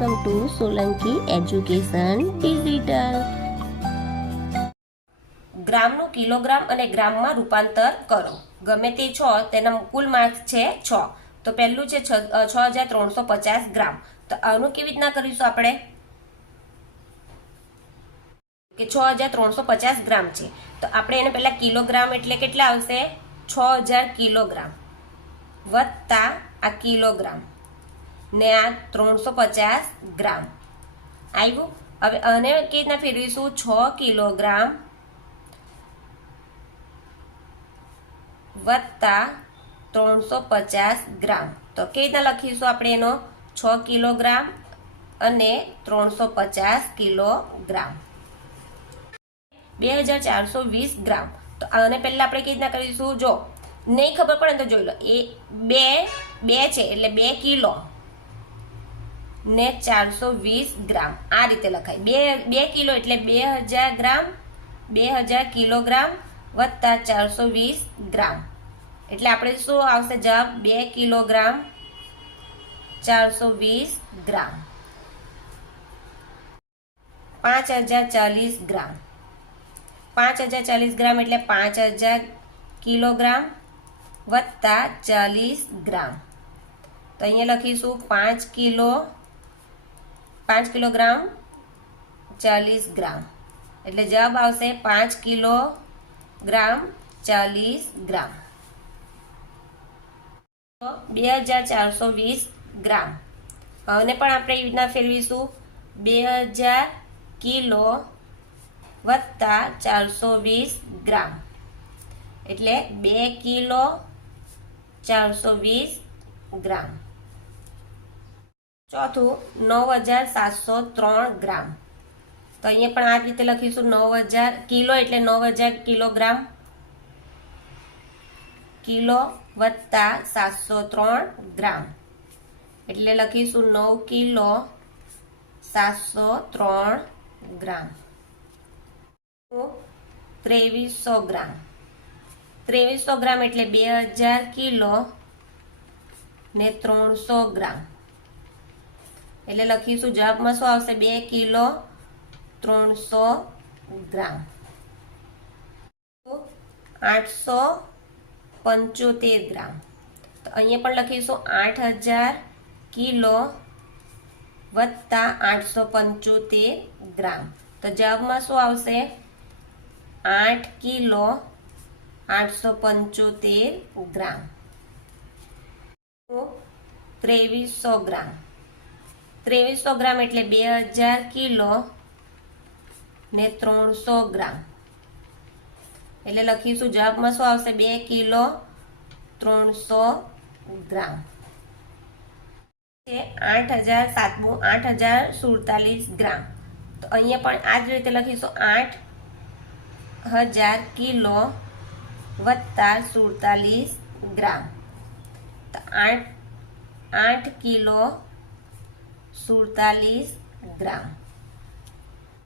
Welcome to Solanki education digital. ગ્રામનું kilogram અને ગ્રામમાં રૂપાંતર કરો. ગમે તે 6 તેના કુલ માર્ક્સ છે 6. તો પહેલું છે 6350 ગ્રામ. તો આનું કેવી રીતના કરીશું આપણે કે 6350 ગ્રામ છે તો આપણે એને પહેલા કિલોગ્રામ એટલે કેટલા આવશે 6000 કિલોગ્રામ વત્તા આ કિલોગ્રામ ને આ 350 ગ્રામ આવ્યું. હવે આને કેવી રીતના ફેરવીશું 6 કિલોગ્રામ વત્તા 350 ગ્રામ. તો કેવી રીતના લખીશું આપણે એનો 6 કિલોગ્રામ અને 350 કિલોગ્રામ 2420 ગ્રામ. તો આને પહેલા આપણે કેવી રીતના કરીશું જો નહીં ખબર પડે તો જોઈ લો એ બે છે એટલે 2 કિલો ને 420 ગ્રામ આ રીતે લખાય. 2 કિલો એટલે 2000 ગ્રામ 2000 કિલોગ્રામ વત્તા 420 ગ્રામ એટલે આપણે શું આવશે જવાબ 2 કિલોગ્રામ 420 ગ્રામ 5040 ગ્રામ 5040 ગ્રામ એટલે 5000 કિલોગ્રામ વત્તા 40 ગ્રામ. તો અહીંયા લખીશું 5 કિલોગ્રામ 40 ગ્રામ એટલે જવાબ આવશે 5 કિલોગ્રામ 40 ગ્રામ. 2420 ગ્રામ હવે પણ આપણે એવી રીતના ફેરવીશું 2000 કિલો વત્તા 420 ગ્રામ એટલે 2 કિલો 420 ગ્રામ. ચોથું 9703 ગ્રામ. તો અહીંયા પણ આ રીતે લખીશું 9000 કિલો એટલે 9000 કિલોગ્રામ કિલો વત્તા 703 ગ્રામ એટલે લખીશું 9 કિલો 703 ગ્રામ. 2300 ગ્રામ 2300 ગ્રામ એટલે 2000 કિલો ને 300 ગ્રામ એટલે લખીશું જવાબમાં શું આવશે 2 કિલો 300 ગ્રામ. 875 ગ્રામ. તો અહીંયા પણ લખીશું 8000 કિલો વત્તા 875 ગ્રામ. તો જવાબમાં શું આવશે 8 કિલો 875 ગ્રામ. 2300 ગ્રામ 2300 ગ્રામ એટલે 2000 કિલો ને 300 ગ્રામ એટલે લખીશું જવાબમાં શું આવશે 2 કિલો 300 ગ્રામ. 8047 ગ્રામ. તો અહીંયા પણ આ જ રીતે લખીશું 8000 કિલો વત્તા 47 ગ્રામ. તો 8 કિલો 47 ગ્રામ.